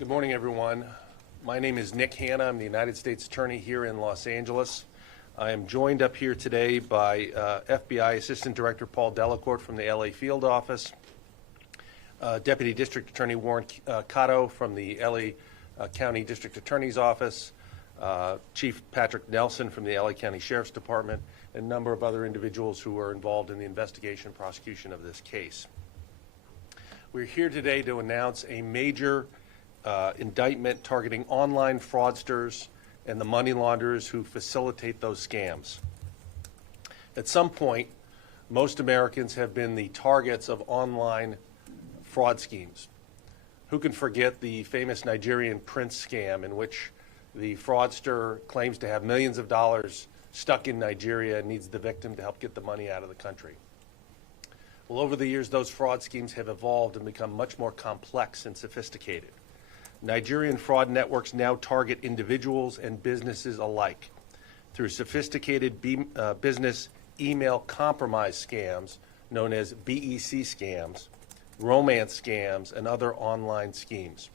Good morning, everyone. My name is Nick Hanna. I'm the United States Attorney here in Los Angeles. I am joined up here today by FBI Assistant Director Paul Delacourt from the LA Field Office, Deputy District Attorney Warren Cotto from the LA County District Attorney's Office, Chief Patrick Nelson from the LA County Sheriff's Department, and a number of other individuals who are involved in the investigation and prosecution of this case. We're here today to announce a major indictment targeting online fraudsters and the money launderers who facilitate those scams. At some point, most Americans have been the targets of online fraud schemes. Who can forget the famous Nigerian prince scam in which the fraudster claims to have millions of dollars stuck in Nigeria and needs the victim to help get the money out of the country? Well, over the years, those fraud schemes have evolved and become much more complex and sophisticated. Nigerian fraud networks now target individuals and businesses alike through sophisticated business email compromise scams known as BEC scams, romance scams, and other online schemes.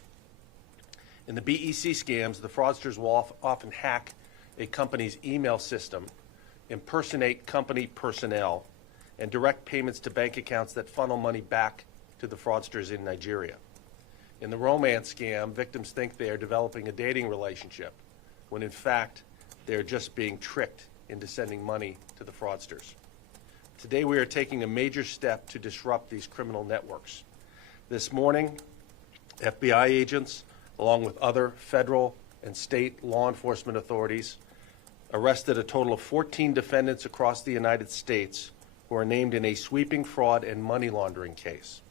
In the BEC scams, the fraudsters will often hack a company's email system, impersonate company personnel, and direct payments to bank accounts that funnel money back to the fraudsters in Nigeria. In the romance scam, victims think they are developing a dating relationship, when in fact, they are just being tricked into sending money to the fraudsters. Today, we are taking a major step to disrupt these criminal networks. This morning, FBI agents, along with other federal and state law enforcement authorities, arrested a total of 14 defendants across the United States who are named in a sweeping fraud and money laundering case.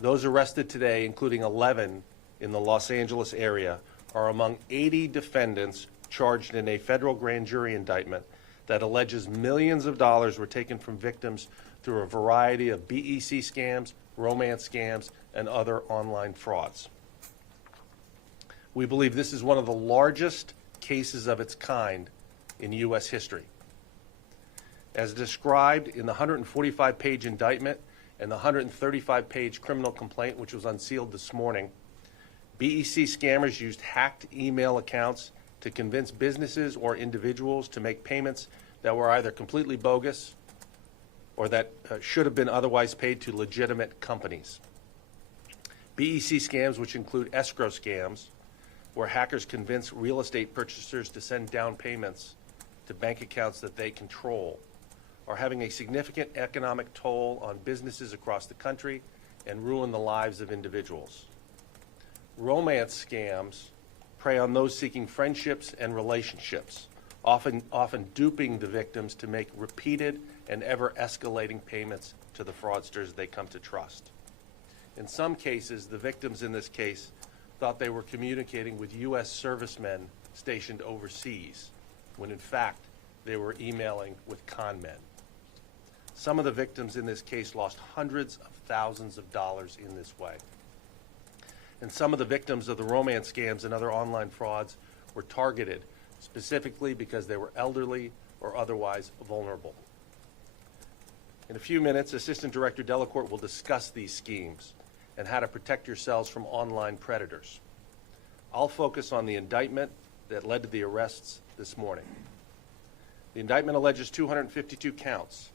Those arrested today, including 11 in the Los Angeles area, are among 80 defendants charged in a federal grand jury indictment that alleges millions of dollars were taken from victims through a variety of BEC scams, romance scams, and other online frauds. We believe this is one of the largest cases of its kind in U.S. history. As described in the 145-page indictment and the 135-page criminal complaint, which was unsealed this morning, BEC scammers used hacked email accounts to convince businesses or individuals to make payments that were either completely bogus or that should have been otherwise paid to legitimate companies. BEC scams, which include escrow scams, where hackers convince real estate purchasers to send down payments to bank accounts that they control, are having a significant economic toll on businesses across the country and ruin the lives of individuals. Romance scams prey on those seeking friendships and relationships, often duping the victims to make repeated and ever-escalating payments to the fraudsters they come to trust. In some cases, the victims in this case thought they were communicating with U.S. servicemen stationed overseas, when in fact they were emailing with con men. Some of the victims in this case lost hundreds of thousands of dollars in this way. And some of the victims of the romance scams and other online frauds were targeted specifically because they were elderly or otherwise vulnerable. In a few minutes, Assistant Director Delacourt will discuss these schemes and how to protect yourselves from online predators. I'll focus on the indictment that led to the arrests this morning. The indictment alleges 252 counts,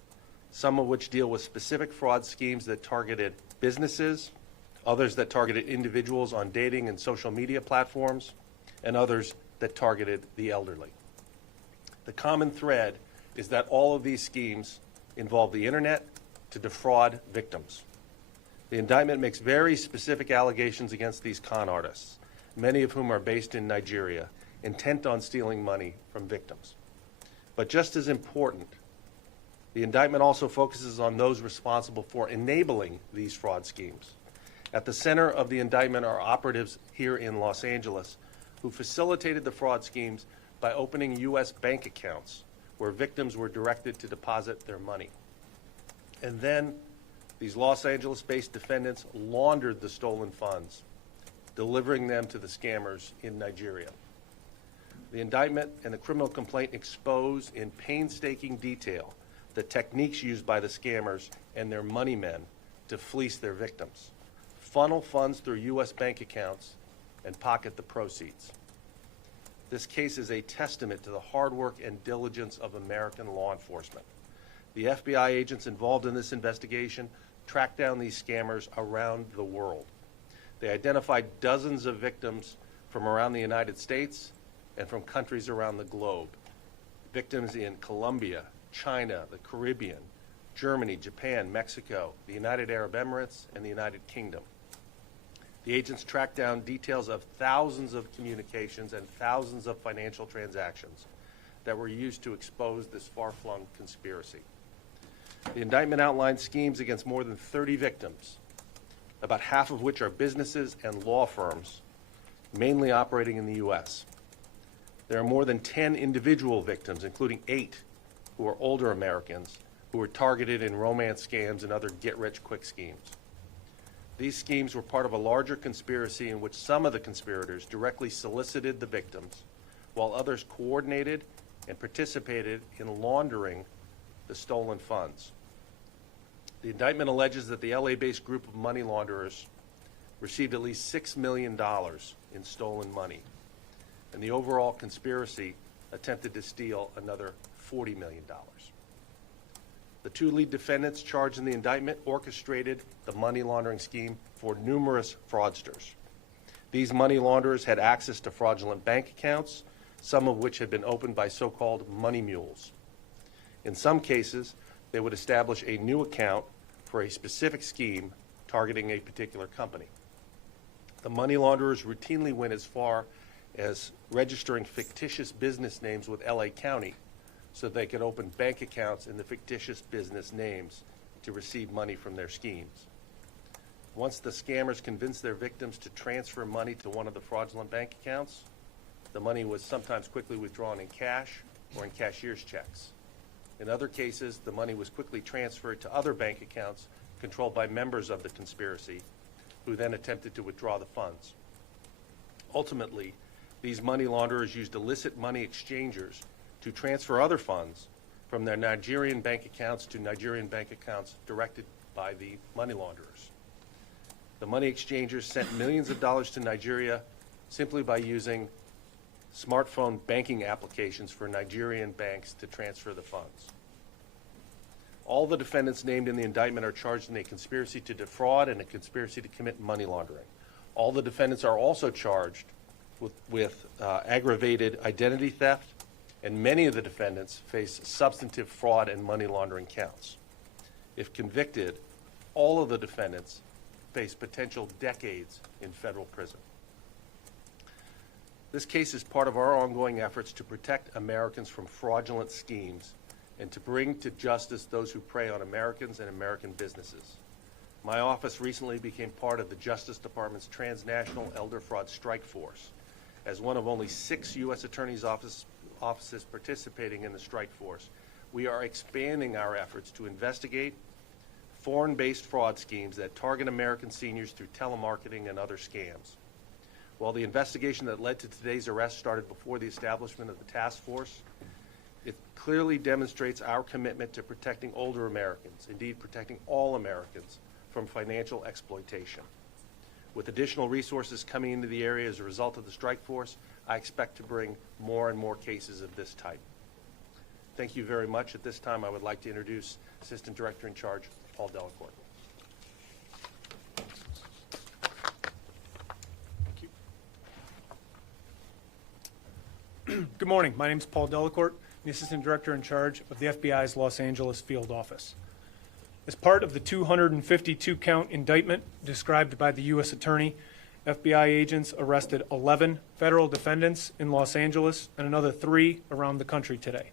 some of which deal with specific fraud schemes that targeted businesses, others that targeted individuals on dating and social media platforms, and others that targeted the elderly. The common thread is that all of these schemes involve the internet to defraud victims. The indictment makes very specific allegations against these con artists, many of whom are based in Nigeria, intent on stealing money from victims. But just as important, the indictment also focuses on those responsible for enabling these fraud schemes. At the center of the indictment are operatives here in Los Angeles who facilitated the fraud schemes by opening U.S. bank accounts where victims were directed to deposit their money. And then these Los Angeles-based defendants laundered the stolen funds, delivering them to the scammers in Nigeria. The indictment and the criminal complaint expose in painstaking detail the techniques used by the scammers and their money men to fleece their victims, funnel funds through U.S. bank accounts, and pocket the proceeds. This case is a testament to the hard work and diligence of American law enforcement. The FBI agents involved in this investigation tracked down these scammers around the world. They identified dozens of victims from around the United States and from countries around the globe. Victims in Colombia, China, the Caribbean, Germany, Japan, Mexico, the United Arab Emirates, and the United Kingdom. The agents tracked down details of thousands of communications and thousands of financial transactions that were used to expose this far-flung conspiracy. The indictment outlined schemes against more than 30 victims, about half of which are businesses and law firms, mainly operating in the U.S. There are more than 10 individual victims, including 8 who are older Americans who were targeted in romance scams and other get-rich-quick schemes. These schemes were part of a larger conspiracy in which some of the conspirators directly solicited the victims, while others coordinated and participated in laundering the stolen funds. The indictment alleges that the LA-based group of money launderers received at least $6 million in stolen money, and the overall conspiracy attempted to steal another $40 million. The 2 lead defendants charged in the indictment orchestrated the money laundering scheme for numerous fraudsters. These money launderers had access to fraudulent bank accounts, some of which had been opened by so-called money mules. In some cases, they would establish a new account for a specific scheme targeting a particular company. The money launderers routinely went as far as registering fictitious business names with LA County so they could open bank accounts in the fictitious business names to receive money from their schemes. Once the scammers convinced their victims to transfer money to one of the fraudulent bank accounts, the money was sometimes quickly withdrawn in cash or in cashier's checks. In other cases, the money was quickly transferred to other bank accounts controlled by members of the conspiracy, who then attempted to withdraw the funds. Ultimately, these money launderers used illicit money exchangers to transfer other funds from their Nigerian bank accounts to Nigerian bank accounts directed by the money launderers. The money exchangers sent millions of dollars to Nigeria simply by using smartphone banking applications for Nigerian banks to transfer the funds. All the defendants named in the indictment are charged in a conspiracy to defraud and a conspiracy to commit money laundering. All the defendants are also charged with aggravated identity theft, and many of the defendants face substantive fraud and money laundering counts. If convicted, all of the defendants face potential decades in federal prison. This case is part of our ongoing efforts to protect Americans from fraudulent schemes and to bring to justice those who prey on Americans and American businesses. My office recently became part of the Justice Department's Transnational Elder Fraud Strike Force. As one of only 6 U.S. Attorney's offices participating in the strike force, we are expanding our efforts to investigate foreign-based fraud schemes that target American seniors through telemarketing and other scams. While the investigation that led to today's arrest started before the establishment of the task force, it clearly demonstrates our commitment to protecting older Americans, indeed protecting all Americans, from financial exploitation. With additional resources coming into the area as a result of the strike force, I expect to bring more and more cases of this type. Thank you very much. At this time, I would like to introduce Assistant Director in Charge, Paul Delacourt. Thank you. Good morning. My name is Paul Delacourt, the Assistant Director in Charge of the FBI's Los Angeles Field Office. As part of the 252-count indictment described by the U.S. Attorney, FBI agents arrested 11 federal defendants in Los Angeles and another 3 around the country today.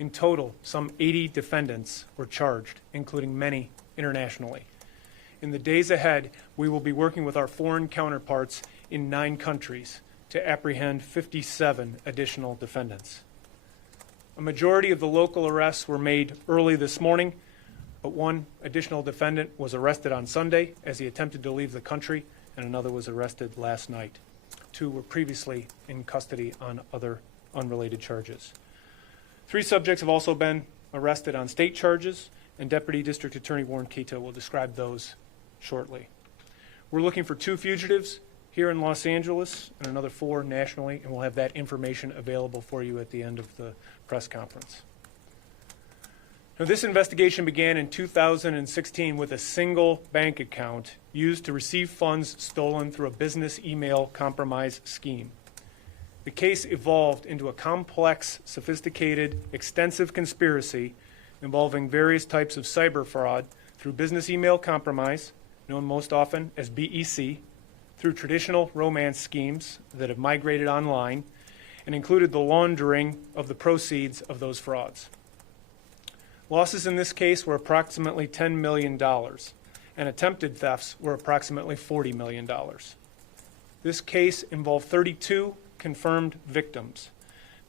In total, some 80 defendants were charged, including many internationally. In the days ahead, we will be working with our foreign counterparts in 9 countries to apprehend 57 additional defendants. A majority of the local arrests were made early this morning, but 1 additional defendant was arrested on Sunday as he attempted to leave the country, and another was arrested last night. 2 were previously in custody on other unrelated charges. 3 subjects have also been arrested on state charges, and Deputy District Attorney Warren Keita will describe those shortly. We're looking for 2 fugitives here in Los Angeles and another 4 nationally, and we'll have that information available for you at the end of the press conference. Now, this investigation began in 2016 with a single bank account used to receive funds stolen through a business email compromise scheme. The case evolved into a complex, sophisticated, extensive conspiracy involving various types of cyber fraud through business email compromise, known most often as BEC, through traditional romance schemes that have migrated online and included the laundering of the proceeds of those frauds. Losses in this case were approximately $10 million, and attempted thefts were approximately $40 million. This case involved 32 confirmed victims.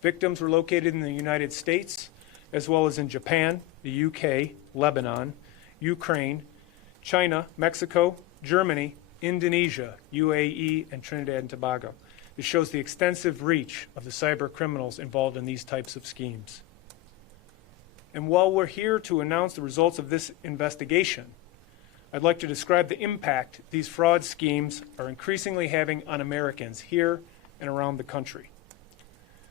Victims were located in the United States, as well as in Japan, the UK, Lebanon, Ukraine, China, Mexico, Germany, Indonesia, UAE, and Trinidad and Tobago. This shows the extensive reach of the cyber criminals involved in these types of schemes. And while we're here to announce the results of this investigation, I'd like to describe the impact these fraud schemes are increasingly having on Americans here and around the country.